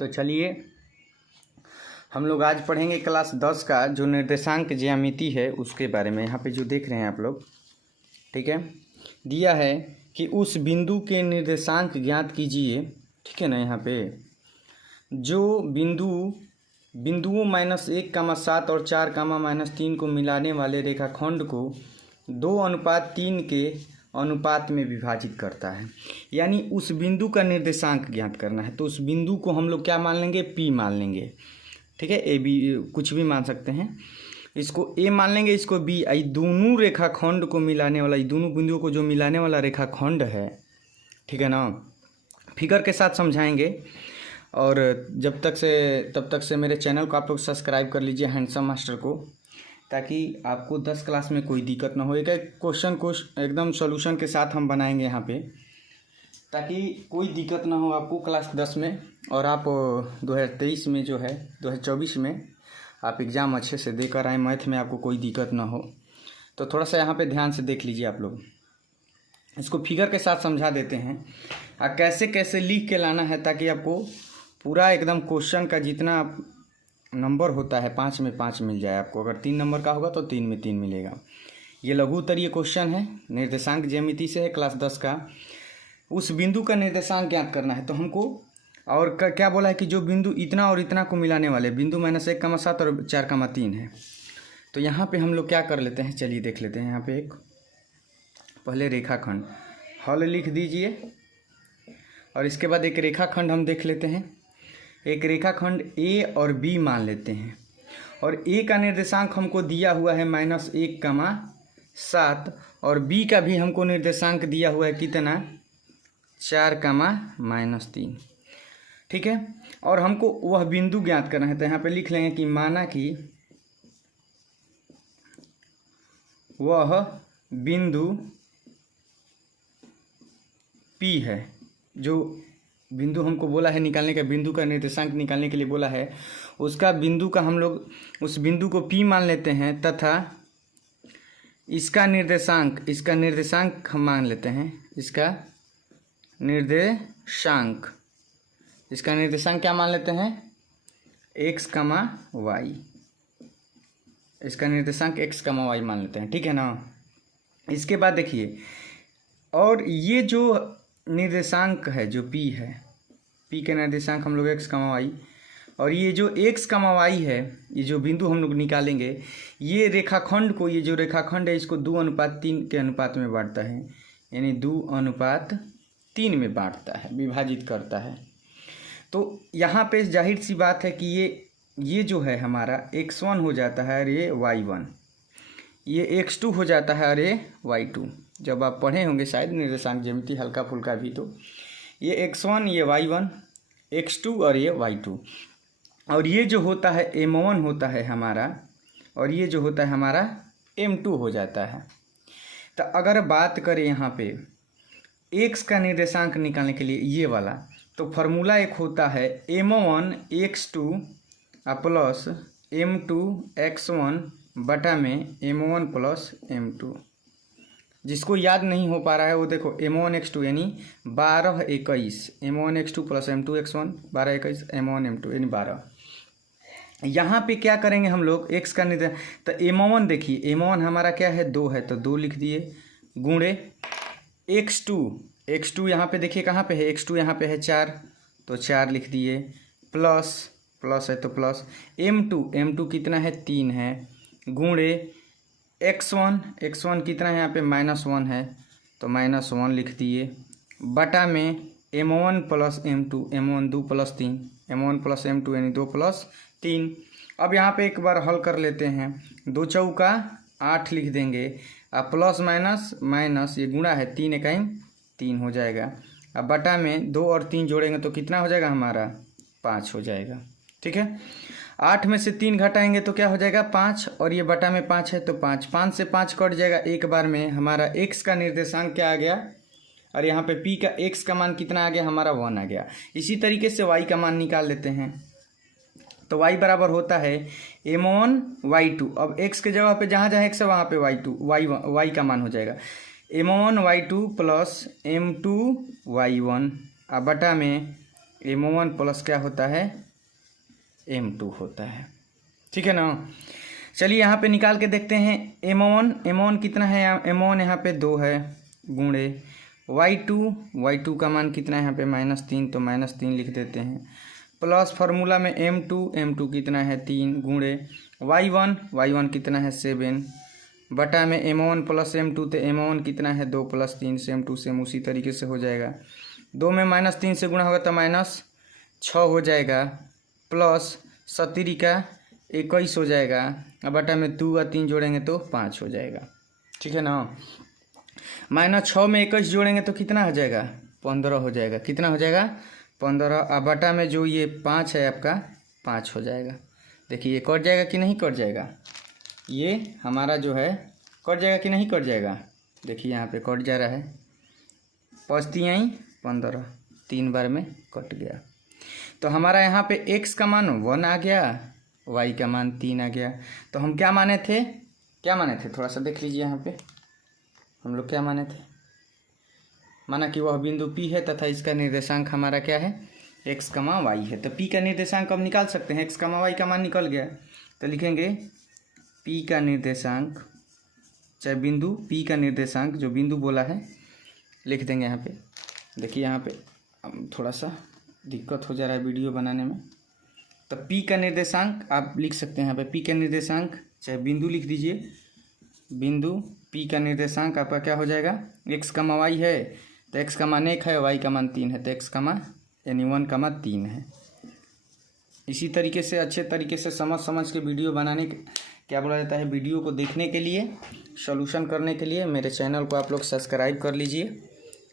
तो चलिए हम लोग आज पढ़ेंगे क्लास 10 का जो निर्देशांक ज्यामिति है उसके बारे में। यहाँ पे जो देख रहे हैं आप लोग, ठीक है, दिया है कि उस बिंदु के निर्देशांक ज्ञात कीजिए। ठीक है ना, यहाँ पे जो बिंदुओं -1, 7 और 4, -3 को मिलाने वाले रेखाखंड को 2:3 के अनुपात में विभाजित करता है, यानी उस बिंदु का निर्देशांक ज्ञात करना है। तो उस बिंदु को हम लोग क्या मान लेंगे, P मान लेंगे। ठीक है, ए बी कुछ भी मान सकते हैं, इसको A मान लेंगे, इसको B। ये दोनों रेखाखंड को मिलाने वाला, ये दोनों बिंदुओं को जो मिलाने वाला रेखाखंड है, ठीक है ना, फिगर के साथ समझाएंगे। और तब तक से मेरे चैनल को आप लोग सब्सक्राइब कर लीजिए, हैंडसम मास्टर को, ताकि आपको 10 क्लास में कोई दिक्कत ना हो। एक क्वेश्चन को एकदम सॉल्यूशन के साथ हम बनाएंगे यहाँ पे, ताकि कोई दिक्कत ना हो आपको क्लास 10 में, और आप 2023 में जो है 2024 में आप एग्ज़ाम अच्छे से देकर आए, मैथ में आपको कोई दिक्कत ना हो। तो थोड़ा सा यहाँ पे ध्यान से देख लीजिए आप लोग, इसको फिगर के साथ समझा देते हैं कैसे कैसे लिख के लाना है, ताकि आपको पूरा एकदम क्वेश्चन का जितना नंबर होता है 5 में 5 मिल जाए आपको। अगर 3 नंबर का होगा तो 3 में 3 मिलेगा। ये लघु उत्तरीय क्वेश्चन है, निर्देशांक ज्यामिति से है, क्लास 10 का। उस बिंदु का निर्देशांक ज्ञात करना है, तो हमको और क्या बोला है कि जो बिंदु इतना और इतना को मिलाने वाले बिंदु -1, 7 और 4, 3 है। तो यहाँ पे हम लोग क्या कर लेते हैं, चलिए देख लेते हैं। यहाँ पे एक पहले रेखाखंड हल लिख दीजिए, और इसके बाद एक रेखाखंड हम देख लेते हैं। एक रेखाखंड A और B मान लेते हैं, और A का निर्देशांक हमको दिया हुआ है -1, 7, और B का भी हमको निर्देशांक दिया हुआ है कितना, 4, -3। ठीक है, और हमको वह बिंदु ज्ञात करना है। तो यहाँ पे लिख लेंगे कि माना कि वह बिंदु P है। जो बिंदु हमको बोला है निकालने का, बिंदु का निर्देशांक निकालने के लिए बोला है, उसका बिंदु का हम लोग उस बिंदु को P मान लेते हैं, तथा इसका निर्देशांक हम मान लेते हैं। इसका निर्देशांक क्या मान लेते हैं, x, y। इसका निर्देशांक x, y मान लेते हैं। ठीक है ना। इसके बाद देखिए, और ये जो निर्देशांक है जो P है, P के निर्देशांक हम लोग x, y, और ये जो x, y है, ये जो बिंदु हम लोग निकालेंगे, ये रेखाखंड को, ये जो रेखाखंड है इसको 2:3 के अनुपात में बांटता है, यानी 2:3 में बांटता है, विभाजित करता है। तो यहाँ पे जाहिर सी बात है कि ये जो है हमारा x1 हो जाता है और ये y1, ये x2 हो जाता है और ये y2। जब आप पढ़े होंगे शायद निर्देशांक ज्यामिति हल्का फुल्का भी, तो ये x1, ये y1, x2 और ये y2। और ये जो होता है m1 होता है हमारा, और ये जो होता है हमारा m2 हो जाता है। तो अगर बात करें यहाँ पे x का निर्देशांक निकालने के लिए ये वाला, तो फार्मूला एक होता है m1 x2 plus m2 x1 बटा में m1 प्लस m2। जिसको याद नहीं हो पा रहा है वो देखो, m1 x2 यानी 12, 21, m1 x2 plus m2 x1, 12, 21, m1 m2 यानी 12। यहाँ पे क्या करेंगे हम लोग, x का निर्देशांक, तो m1 देखिए, m1 हमारा क्या है, 2 है, तो 2 लिख दिए, गुणे x2 यहाँ पे देखिए कहाँ पे है, x2 यहाँ पे है 4, तो 4 लिख दिए, प्लस है तो प्लस m2 कितना है, 3 है, गुणे x1 कितना है यहाँ पे, -1 है, तो -1 लिख दिए, बटा में m1 plus m2, m1 2 + 3, m1 plus m2 यानी 2 + 3। अब यहाँ पे एक बार हल कर लेते हैं, 2 चौका 8 लिख देंगे, अब प्लस माइनस ये गुणा है, 3 इकाई 3 हो जाएगा। अब बटा में 2 और 3 जोड़ेंगे तो कितना हो जाएगा हमारा, 5 हो जाएगा। ठीक है, 8 में से 3 घटाएंगे तो क्या हो जाएगा, 5, और ये बटा में 5 है तो 5 से 5 कट जाएगा एक बार में। हमारा x का निर्देशांक क्या आ गया, और यहाँ पे P का x का मान कितना आ गया, हमारा 1 आ गया। इसी तरीके से y का मान निकाल लेते हैं, तो y बराबर होता है m1 y2। अब x के जगह पे जहाँ x है वहाँ पे y का मान हो जाएगा m1 y2 plus m2 y1 बटा में MO1 प्लस क्या होता है, M2 होता है। ठीक है ना। चलिए यहाँ पे निकाल के देखते हैं MO1 कितना है, MO1 यहाँ पे 2 है, गुणे Y2 का मान कितना है यहाँ पे -3, तो -3 लिख देते हैं, प्लस फार्मूला में M2 कितना है 3, गुणे Y1 कितना है 7, बटा में MO1 प्लस M2, तो MO1 कितना है 2 + 3 सेम टू सेम उसी तरीके से हो जाएगा। 2 में -3 से गुणा होगा तो -6 हो जाएगा, प्लस 17 का 21 हो जाएगा, अब बटा में 2 और 3 जोड़ेंगे तो 5 हो जाएगा। ठीक है ना। -6 में 21 जोड़ेंगे तो कितना हो जाएगा, 15 हो जाएगा। कितना हो जाएगा, 15। अब बटा में जो ये 5 है आपका 5 हो जाएगा। देखिए ये कट जाएगा कि नहीं कट जाएगा, ये हमारा जो है कट जाएगा कि नहीं कट जाएगा। देखिए यहाँ पे कट जा रहा है, 5 × 15, 3 बार में कट गया। तो हमारा यहाँ पे x का मान 1 आ गया, y का मान 3 आ गया। तो हम क्या माने थे, थोड़ा सा देख लीजिए यहाँ पे हम लोग क्या माने थे। माना कि वह बिंदु P है तथा इसका निर्देशांक हमारा क्या है, x, y है। तो P का निर्देशांक अब निकाल सकते हैं, x, y का मान निकल गया। तो लिखेंगे P का निर्देशांक, चाहे बिंदु P का निर्देशांक, जो बिंदु बोला है लिख देंगे यहाँ पे। देखिए यहाँ पे थोड़ा सा दिक्कत हो जा रहा है वीडियो बनाने में। तो P का निर्देशांक आप लिख सकते हैं यहाँ पे, P का निर्देशांक चाहे बिंदु लिख दीजिए, बिंदु P का निर्देशांक आपका क्या हो जाएगा, x, y है तो x का मान 1 है, y का मान 3 है, तो x का मान यानी 1 का मान 3 है। इसी तरीके से अच्छे तरीके से समझ के वीडियो बनाने क्या बोला जाता है, वीडियो को देखने के लिए, सॉल्यूशन करने के लिए मेरे चैनल को आप लोग सब्सक्राइब कर लीजिए।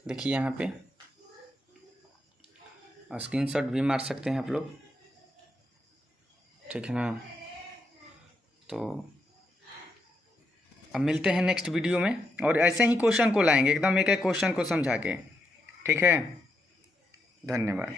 देखिए यहाँ पे स्क्रीनशॉट भी मार सकते हैं आप लोग। ठीक है ना। तो अब मिलते हैं नेक्स्ट वीडियो में, और ऐसे ही क्वेश्चन को लाएंगे, एकदम एक क्वेश्चन को समझा के। ठीक है, धन्यवाद।